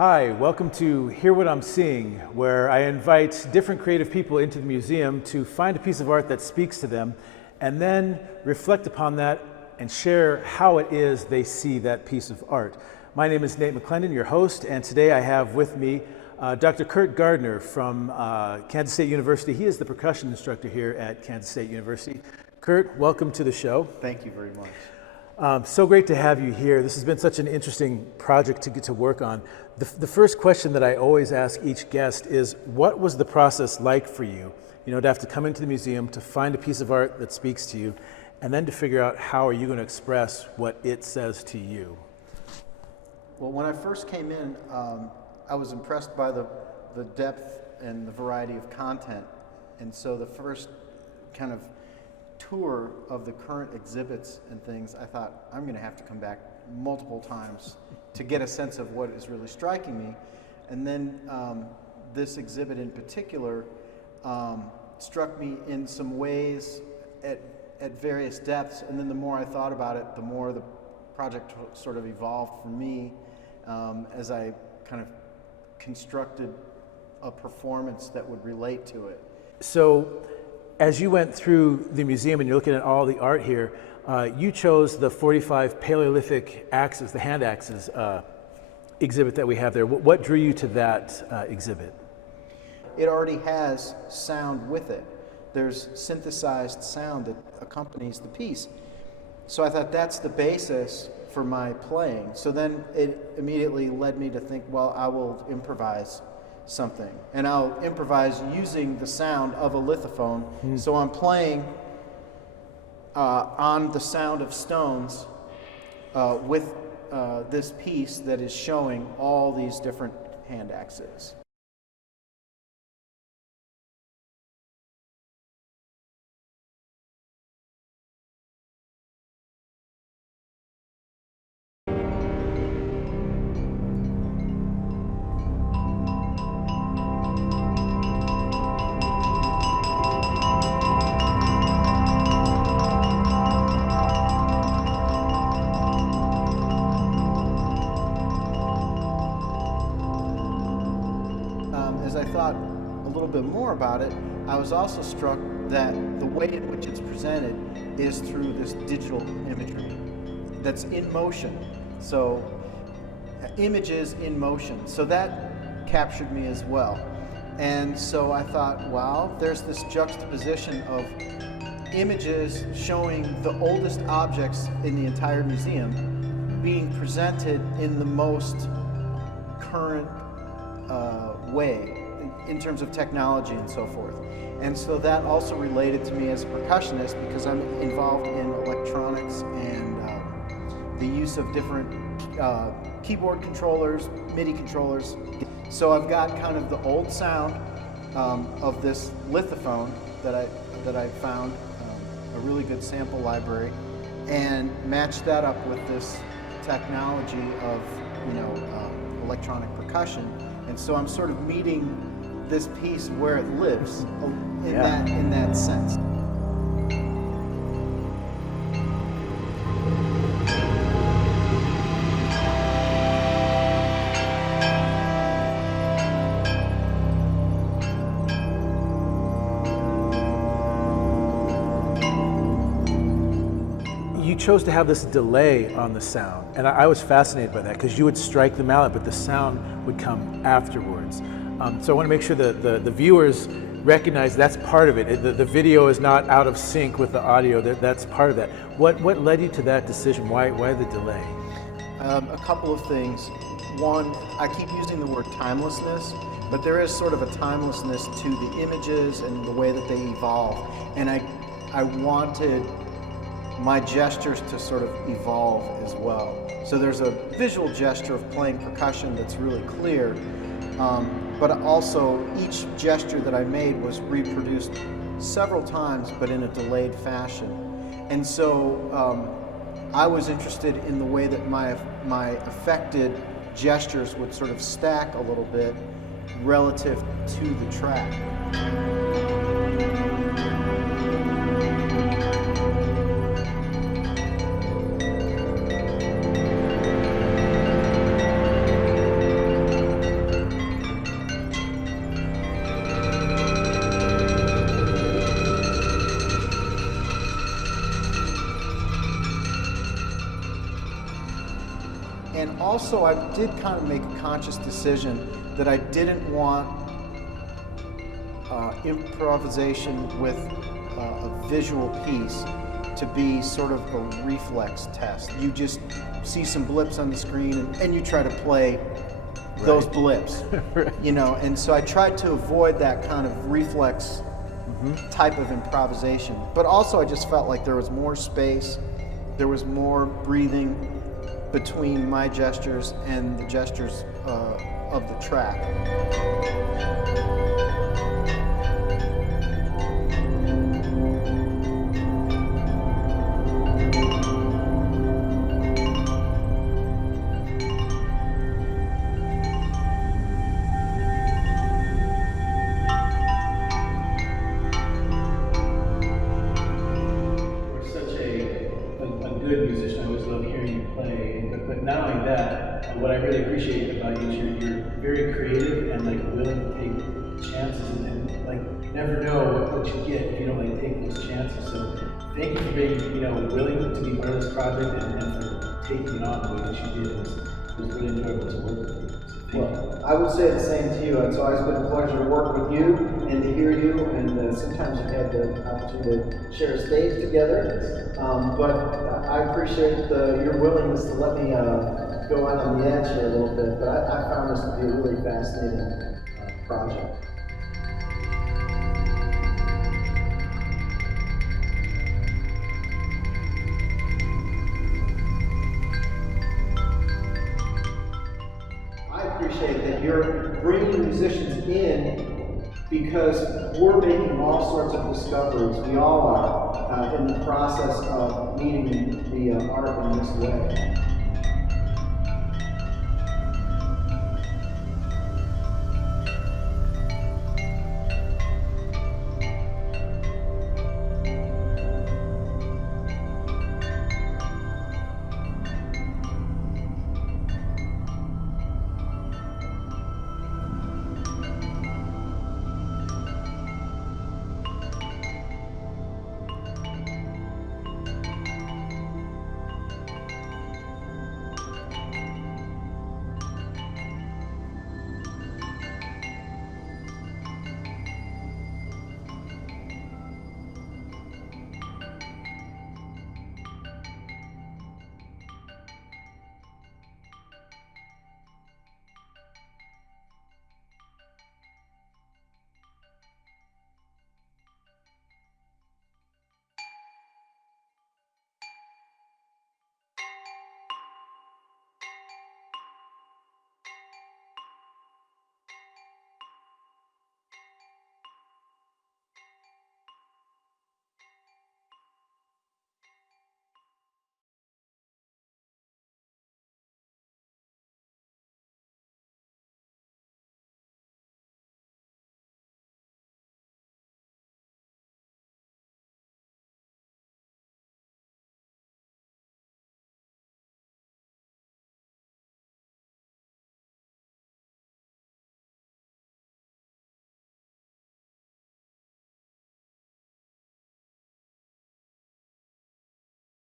Hi, welcome to Hear What I'm Seeing, where I invite different creative people into the museum to find a piece of art that speaks to them and then reflect upon that and share how it is they see that piece of art. My name is Nate McClendon, your host, and today I have with me Dr. Kurt Gartner from Kansas State University. He is the percussion instructor here at Kansas State University. Kurt, welcome to the show. Thank you very much. So great to have you here. This has been such an interesting project to get to work on. The first question that I always ask each guest is, what was the process like for you? You know, to have to come into the museum, to find a piece of art that speaks to you, and then to figure out how are you going to express what it says to you? Well, when I first came in, I was impressed by the depth and the variety of content. And so the first kind of tour of the current exhibits and things, I thought, I'm going to have to come back multiple times to get a sense of what is really striking me. And then this exhibit in particular struck me in some ways at various depths. And then the more I thought about it, the more the project sort of evolved for me as I kind of constructed a performance that would relate to it. So, as you went through the museum and you're looking at all the art here, you chose the 45 Paleolithic axes, the Handaxes exhibit that we have there. What drew you to that exhibit? It already has sound with it. There's synthesized sound that accompanies the piece. So I thought that's the basis for my playing. So then it immediately led me to think, well, I will improvise something. And I'll improvise using the sound of a lithophone. So I'm playing on the sound of stones with this piece that is showing all these different hand axes. As I thought a little bit more about it, I was also struck that the way in which it's presented is through this digital imagery that's in motion. So images in motion. So that captured me as well. And so I thought, wow, there's this juxtaposition of images showing the oldest objects in the entire museum being presented in the most current way in terms of technology and so forth. And so that also related to me as a percussionist because I'm involved in electronics and the use of different keyboard controllers, MIDI controllers. So I've got kind of the old sound of this lithophone that I found, a really good sample library, and matched that up with this technology of electronic percussion. And so I'm sort of meeting this piece where it lives in that sense. You chose to have this delay on the sound, and I was fascinated by that because you would strike the mallet, but the sound would come afterwards. So I want to make sure that the viewers recognize that's part of it. The video is not out of sync with the audio. That's part of that. What led you to that decision? Why the delay? A couple of things. One, I keep using the word timelessness, but there is sort of a timelessness to the images and the way that they evolve. And I wanted my gestures to sort of evolve as well. So there's a visual gesture of playing percussion that's really clear, but also each gesture that I made was reproduced several times, but in a delayed fashion. And so I was interested in the way that my affected gestures would sort of stack a little bit relative to the track. And also, I did kind of make a conscious decision that I didn't want improvisation with a visual piece to be sort of a reflex test. You just see some blips on the screen and you try to play those blips, Right. you know, and so I tried to avoid that kind of reflex type of improvisation. But also I just felt like there was more space, there was more breathing between my gestures and the gestures of the track. Good musician. I always love hearing you play. But not only that, what I really appreciate about you is you're very creative and like willing to take chances and like never know what you get if you don't like take those chances. So thank you for being willing to be part of this project and for taking it on the way that you did. It was really enjoyable to work with you. So thank you. I would say the same to you. It's always been a pleasure to work with you and to hear you, and sometimes we've had the opportunity to share a stage together. But I appreciate your willingness to let me go out on the edge here a little bit. But I found this to be a really fascinating project. I appreciate that you're bringing musicians in because we're making all sorts of discoveries. We all are in the process of meeting the art in this way.